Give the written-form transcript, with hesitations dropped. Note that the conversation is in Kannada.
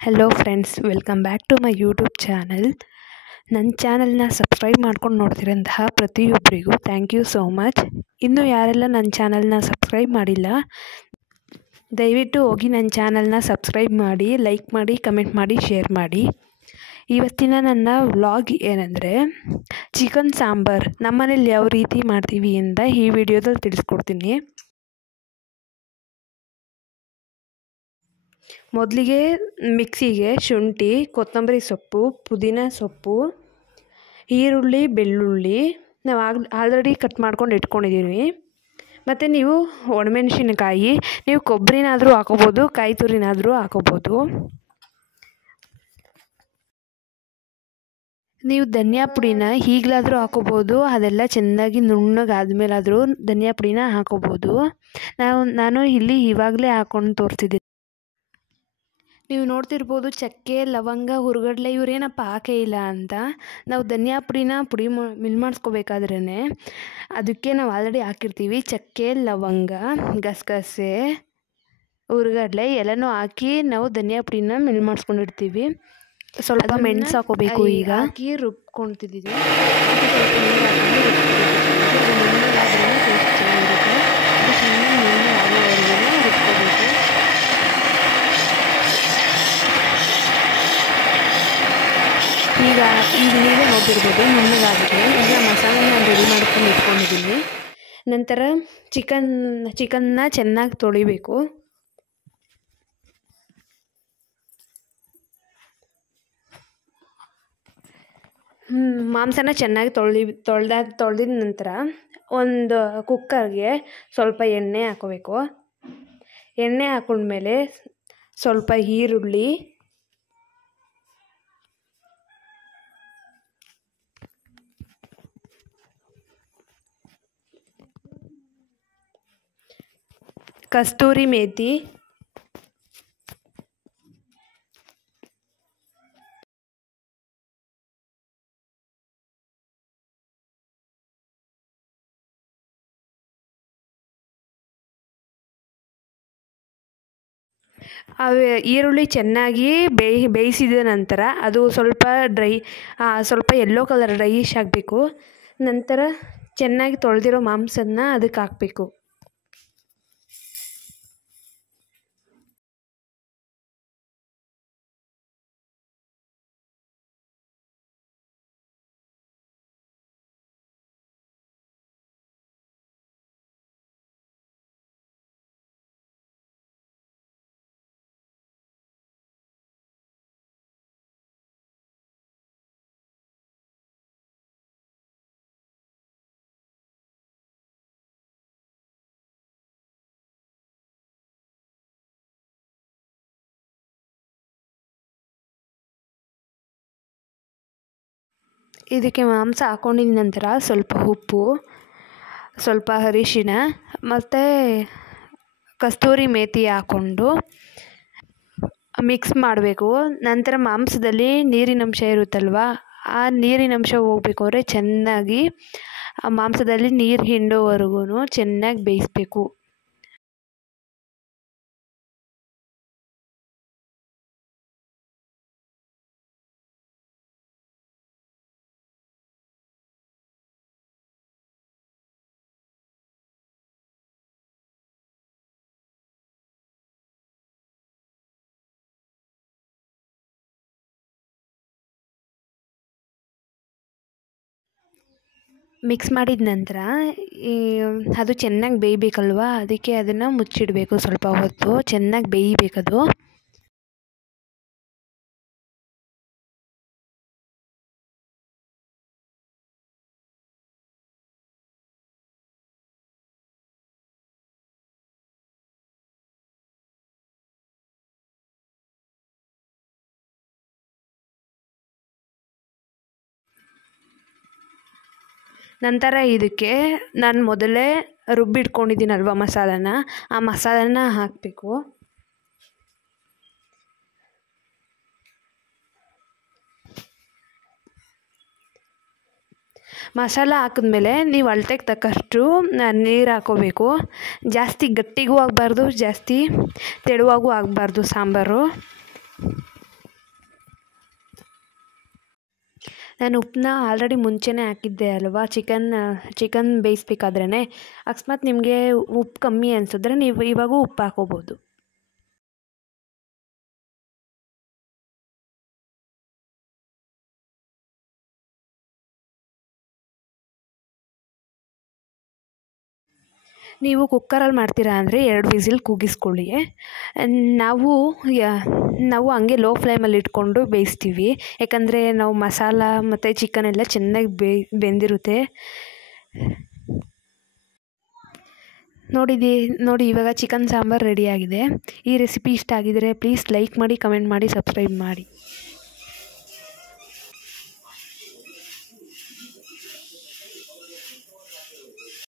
Hello friends, welcome back to my YouTube channel. ನನ್ನ ಚಾನಲ್ನ ಸಬ್ಸ್ಕ್ರೈಬ್ ಮಾಡ್ಕೊಂಡು ನೋಡ್ತಿರೋಂತಹ ಪ್ರತಿಯೊಬ್ಬರಿಗೂ ಥ್ಯಾಂಕ್ ಯು ಸೋ ಮಚ್. ಇನ್ನೂ ಯಾರೆಲ್ಲ ನನ್ನ ಚಾನಲ್ನ ಸಬ್ಸ್ಕ್ರೈಬ್ ಮಾಡಿಲ್ಲ, ದಯವಿಟ್ಟು ಹೋಗಿ ನನ್ನ ಚಾನಲ್ನ ಸಬ್ಸ್ಕ್ರೈಬ್ ಮಾಡಿ, ಲೈಕ್ ಮಾಡಿ, ಕಮೆಂಟ್ ಮಾಡಿ, ಶೇರ್ ಮಾಡಿ. ಇವತ್ತಿನ ನನ್ನ ವ್ಲಾಗ್ ಏನಂದರೆ ಚಿಕನ್ ಸಾಂಬಾರ್ ನಮ್ಮನೇಲಿ ಯಾವ ರೀತಿ ಮಾಡ್ತೀವಿ ಅಂತ ಈ ವಿಡಿಯೋದಲ್ಲಿ ತಿಳಿಸ್ಕೊಡ್ತೀನಿ. ಮೊದಲಿಗೆ ಮಿಕ್ಸಿಗೆ ಶುಂಠಿ, ಕೊತ್ತಂಬರಿ ಸೊಪ್ಪು, ಪುದೀನ ಸೊಪ್ಪು, ಈರುಳ್ಳಿ, ಬೆಳ್ಳುಳ್ಳಿ ನಾವು ಆಲ್ರೆಡಿ ಕಟ್ ಮಾಡ್ಕೊಂಡು ಇಟ್ಕೊಂಡಿದ್ದೀವಿ. ಮತ್ತು ನೀವು ಒಣಮೆಣಸಿನಕಾಯಿ, ನೀವು ಕೊಬ್ಬರಿನಾದರೂ ಹಾಕೋಬೋದು, ಕಾಯಿ ತುರಿನಾದರೂ ಹಾಕೋಬೋದು. ನೀವು ಧನಿಯಾ ಪುಡಿನ ಈಗಲಾದರೂ ಹಾಕೋಬೋದು, ಅದೆಲ್ಲ ಚೆನ್ನಾಗಿ ನುಣ್ಣಗಾದ್ಮೇಲಾದರೂ ಧನಿಯಾ ಪುಡಿನ ಹಾಕೋಬೋದು. ನಾನು ಇಲ್ಲಿ ಇವಾಗಲೇ ಹಾಕ್ಕೊಂಡು ತೋರಿಸಿದ್ದೀನಿ. ನೀವು ನೋಡ್ತಿರ್ಬೋದು ಚಕ್ಕೆ, ಲವಂಗ, ಹುರ್ಗಡ್ಲೆ ಇವರೇನಪ್ಪ ಹಾಕೇ ಇಲ್ಲ ಅಂತ. ನಾವು ಧನಿಯಾ ಪುಡಿನ ಮಿಲ್ ಮಾಡಿಸ್ಕೋಬೇಕಾದ್ರೇ ಅದಕ್ಕೆ ನಾವು ಆಲ್ರೆಡಿ ಹಾಕಿರ್ತೀವಿ. ಚಕ್ಕೆ, ಲವಂಗ, ಗಸಗಸೆ, ಹುರ್ಗಡ್ಲೆ ಎಲ್ಲನೂ ಹಾಕಿ ನಾವು ಧನಿಯಾ ಪುಡಿನ ಮಿಲ್ ಮಾಡಿಸ್ಕೊಂಡಿರ್ತೀವಿ. ಸ್ವಲ್ಪ ಮೆಣಸು ಹಾಕೋಬೇಕು. ಈಗ ಹಾಕಿ ರುಬ್ಕೊಳ್ತಿದ್ದೀವಿ. ಈಗ ನೀವೇ ನೋಡಿರ್ಬೋದು ನುಣ್ಣಗಾಗಿದೆ. ಈಗ ಮಸಾಲೆ ನಾನು ರೆಡಿ ಮಾಡ್ಕೊಂಡು ಇಟ್ಕೊಂಡಿದ್ದೀನಿ. ನಂತರ ಚಿಕನ್ನ ಚೆನ್ನಾಗಿ ತೊಳಿಬೇಕು. ಮಾಂಸನ ಚೆನ್ನಾಗಿ ತೊಳೆದಿದ ನಂತರ ಒಂದು ಕುಕ್ಕರ್ಗೆ ಸ್ವಲ್ಪ ಎಣ್ಣೆ ಹಾಕೋಬೇಕು. ಎಣ್ಣೆ ಹಾಕೊಂಡ್ಮೇಲೆ ಸ್ವಲ್ಪ ಈರುಳ್ಳಿ, ಕಸ್ತೂರಿ ಮೇಥಿ, ಈರುಳ್ಳಿ ಚೆನ್ನಾಗಿ ಬೇಯಿಸಿದ ನಂತರ ಅದು ಸ್ವಲ್ಪ ಯೆಲ್ಲೋ ಕಲರ್ ಡ್ರೈಯಿಶ್ ಆಗಬೇಕು. ನಂತರ ಚೆನ್ನಾಗಿ ತೊಳೆದಿರೋ ಮಾಂಸನ ಅದಕ್ಕೆ ಹಾಕಬೇಕು. ಇದಕ್ಕೆ ಮಾಂಸ ಹಾಕೊಂಡಿದ ನಂತರ ಸ್ವಲ್ಪ ಉಪ್ಪು, ಸ್ವಲ್ಪ ಅರಿಶಿಣ ಮತ್ತು ಕಸ್ತೂರಿ ಮೇಥಿ ಹಾಕ್ಕೊಂಡು ಮಿಕ್ಸ್ ಮಾಡಬೇಕು. ನಂತರ ಮಾಂಸದಲ್ಲಿ ನೀರಿನಂಶ ಇರುತ್ತಲ್ವ, ಆ ನೀರಿನಂಶ ಹೋಗ್ಬೇಕು ಅಂದರೆ ಚೆನ್ನಾಗಿ ಆ ಮಾಂಸದಲ್ಲಿ ನೀರು ಹಿಂಡೋವರೆಗೂ ಚೆನ್ನಾಗಿ ಬೇಯಿಸಬೇಕು. ಮಿಕ್ಸ್ ಮಾಡಿದ ನಂತರ ಅದು ಚೆನ್ನಾಗಿ ಬೇಯಬೇಕಲ್ವ, ಅದಕ್ಕೆ ಅದನ್ನು ಮುಚ್ಚಿಡಬೇಕು. ಸ್ವಲ್ಪ ಹೊತ್ತು ಚೆನ್ನಾಗಿ ಬೇಯಬೇಕದು. ನಂತರ ಇದಕ್ಕೆ ನಾನು ಮೊದಲೇ ರುಬ್ಬಿಟ್ಕೊಂಡಿದ್ದೀನಲ್ವ ಮಸಾಲನ, ಆ ಮಸಾಲನ ಹಾಕಬೇಕು. ಮಸಾಲ ಹಾಕಿದ್ಮೇಲೆ ನೀವು ಅಳತೆಗೆ ತಕ್ಕಷ್ಟು ನೀರು ಹಾಕ್ಕೋಬೇಕು. ಜಾಸ್ತಿ ಗಟ್ಟಿಗೂ ಆಗಬಾರ್ದು, ಜಾಸ್ತಿ ತೆಳುವಾಗೂ ಆಗಬಾರ್ದು ಸಾಂಬಾರು. ನಾನು ಉಪ್ಪನ್ನ ಆಲ್ರೆಡಿ ಮುಂಚೆನೇ ಹಾಕಿದ್ದೆ ಅಲ್ವಾ, ಚಿಕನ್ ಬೇಯಿಸ್ಬೇಕಾದ್ರೇ. ಅಕಸ್ಮಾತ್ ನಿಮಗೆ ಉಪ್ಪು ಕಮ್ಮಿ ಅನಿಸಿದ್ರೆ ನೀವು ಇವಾಗೂ ಉಪ್ಪು ಹಾಕೋಬೋದು. ನೀವು ಕುಕ್ಕರಲ್ಲಿ ಮಾಡ್ತೀರಾ ಅಂದರೆ 2 ವಿಸಿಲ್ ಕೂಗಿಸ್ಕೊಳ್ಳಿ. ನಾವು ಹಂಗೆ ಲೋ ಫ್ಲೇಮಲ್ಲಿ ಇಟ್ಕೊಂಡು ಬೇಯಿಸ್ತೀವಿ, ಯಾಕಂದರೆ ನಾವು ಮಸಾಲ ಮತ್ತು ಚಿಕನ್ ಎಲ್ಲ ಚೆನ್ನಾಗಿ ಬೆಂದಿರುತ್ತೆ. ನೋಡಿ ಇವಾಗ ಚಿಕನ್ ಸಾಂಬಾರು ರೆಡಿಯಾಗಿದೆ. ಈ ರೆಸಿಪಿ ಇಷ್ಟ ಆಗಿದರೆ ಪ್ಲೀಸ್ ಲೈಕ್ ಮಾಡಿ, ಕಮೆಂಟ್ ಮಾಡಿ, ಸಬ್ಸ್ಕ್ರೈಬ್ ಮಾಡಿ.